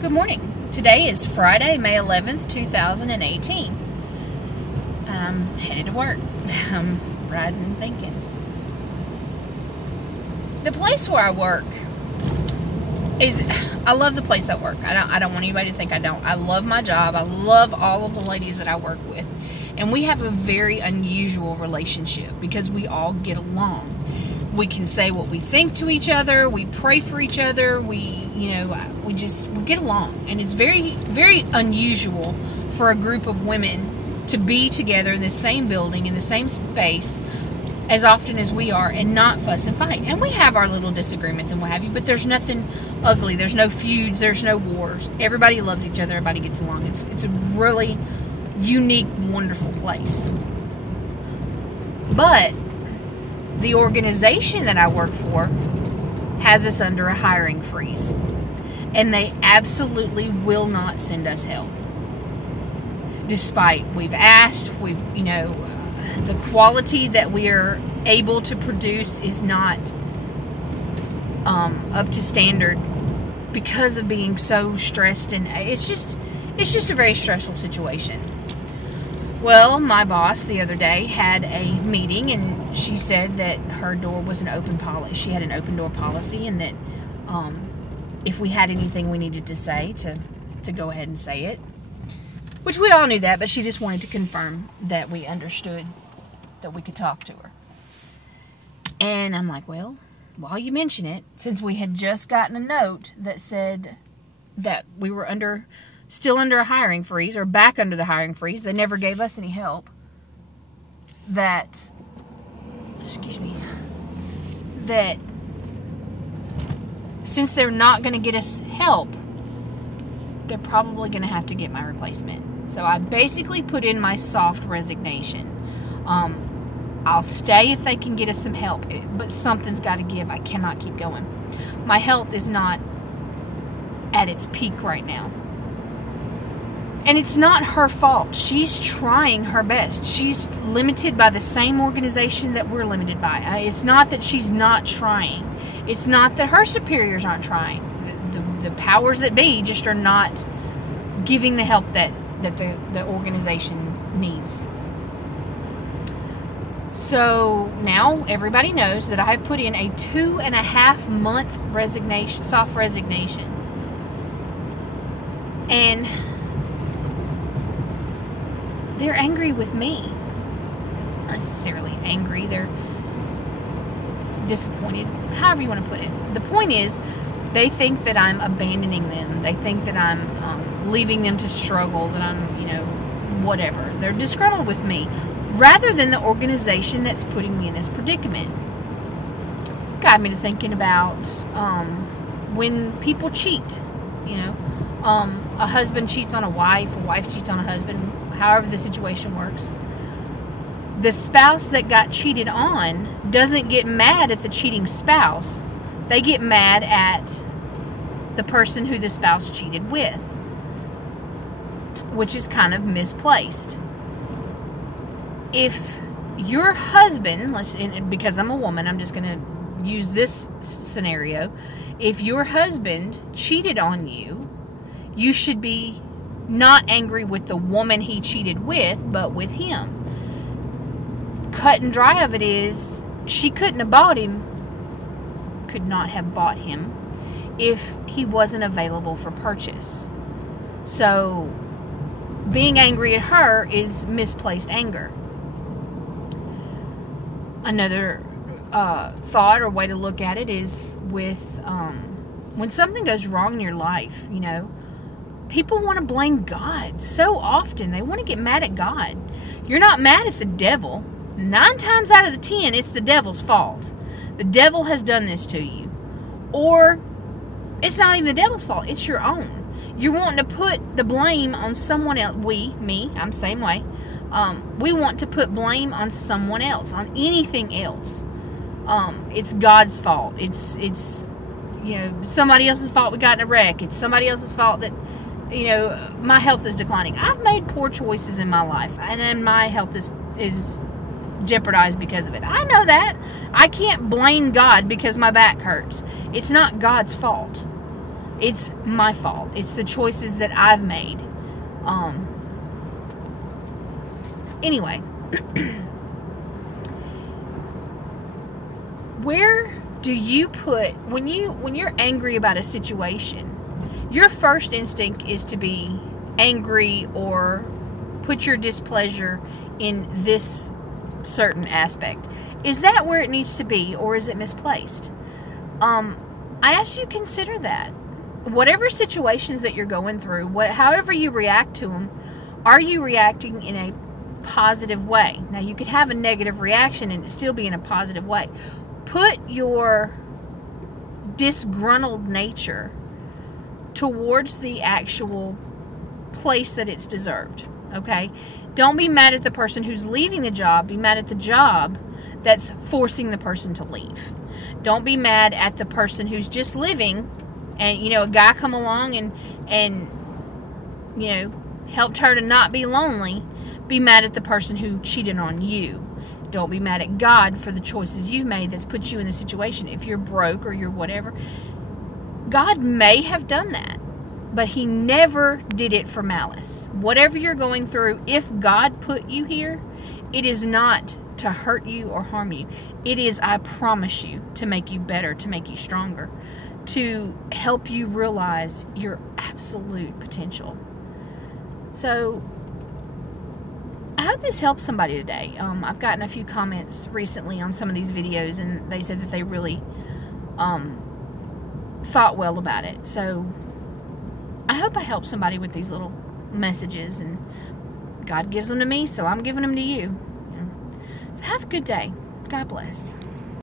Good morning. Today is Friday, May 11th, 2018. I'm headed to work. I'm riding and thinking. The place where I work I love the place I work. I don't want anybody to think I don't. I love my job. I love all of the ladies that I work with. And we have a very unusual relationship because we all get along. We can say what we think to each other. We pray for each other. We get along. And it's very, very unusual for a group of women to be together in the same building, in the same space, as often as we are, and not fuss and fight. And we have our little disagreements and what have you, but there's nothing ugly. There's no feuds. There's no wars. Everybody loves each other. Everybody gets along. It's a really unique, wonderful place. But the organization that I work for has us under a hiring freeze. And they absolutely will not send us help. Despite we've asked, the quality that we are able to produce is not up to standard because of being so stressed, and it's just a very stressful situation. Well, my boss the other day had a meeting, and she said that her door was an open policy. She had an open door policy, and that if we had anything we needed to say, to go ahead and say it. Which we all knew that, but she just wanted to confirm that we understood that we could talk to her. And I'm like, well, while you mention it, since we had just gotten a note that said that we were still under a hiring freeze, or back under the hiring freeze, they never gave us any help, that since they're not going to get us help, they're probably going to have to get my replacement. So I basically put in my soft resignation. I'll stay if they can get us some help, but something's got to give. I cannot keep going. My health is not at its peak right now. And it's not her fault. She's trying her best. She's limited by the same organization that we're limited by. It's not that she's not trying. It's not that her superiors aren't trying. The powers that be just are not giving the help that the organization needs. So now everybody knows that I have put in a 2.5 month resignation, soft resignation. And they're angry with me. Not necessarily angry, they're disappointed, however you want to put it. The point is, they think that I'm abandoning them. They think that I'm leaving them to struggle, that I'm, whatever. They're disgruntled with me, rather than the organization that's putting me in this predicament. Got me to thinking about when people cheat, a husband cheats on a wife cheats on a husband, however the situation works. The spouse that got cheated on doesn't get mad at the cheating spouse. They get mad at the person who the spouse cheated with, which is kind of misplaced. If your husband, because I'm a woman, I'm just going to use this scenario. If your husband cheated on you, you should be not angry with the woman he cheated with, but with him. Cut and dry of it is, she couldn't have bought him, could not have bought him if he wasn't available for purchase. So being angry at her is misplaced anger. Another thought or way to look at it is with when something goes wrong in your life, people want to blame God so often. They want to get mad at God. You're not mad at the devil. 9 times out of the 10, it's the devil's fault. The devil has done this to you. Or it's not even the devil's fault. It's your own. You're wanting to put the blame on someone else. I'm the same way. We want to put blame on someone else, on anything else. It's God's fault. It's somebody else's fault we got in a wreck. It's somebody else's fault that, my health is declining. I've made poor choices in my life, and then my health is jeopardized because of it. I know that. I can't blame God because my back hurts. It's not God's fault. It's my fault. It's the choices that I've made. Anyway, where do you put, when you're angry about a situation, your first instinct is to be angry or put your displeasure in this certain aspect. Is that where it needs to be, or is it misplaced? I ask you to consider that. Whatever situations that you're going through, however you react to them, are you reacting in a positive way? Now, you could have a negative reaction and it still be in a positive way. Put your disgruntled nature towards the actual place that it's deserved, okay? Don't be mad at the person who's leaving the job. Be mad at the job that's forcing the person to leave. Don't be mad at the person who's just living and, you know, a guy come along and you know, helped her to not be lonely. Be mad at the person who cheated on you. Don't be mad at God for the choices you've made that's put you in the situation. If you're broke or you're whatever, God may have done that, but He never did it for malice. Whatever you're going through, if God put you here, it is not to hurt you or harm you. It is, I promise you, to make you better, to make you stronger, to help you realize your absolute potential. So, I hope this helps somebody today. I've gotten a few comments recently on some of these videos, and they said that they really thought well about it. So, I hope I help somebody with these little messages, and God gives them to me, so I'm giving them to you. So have a good day. God bless.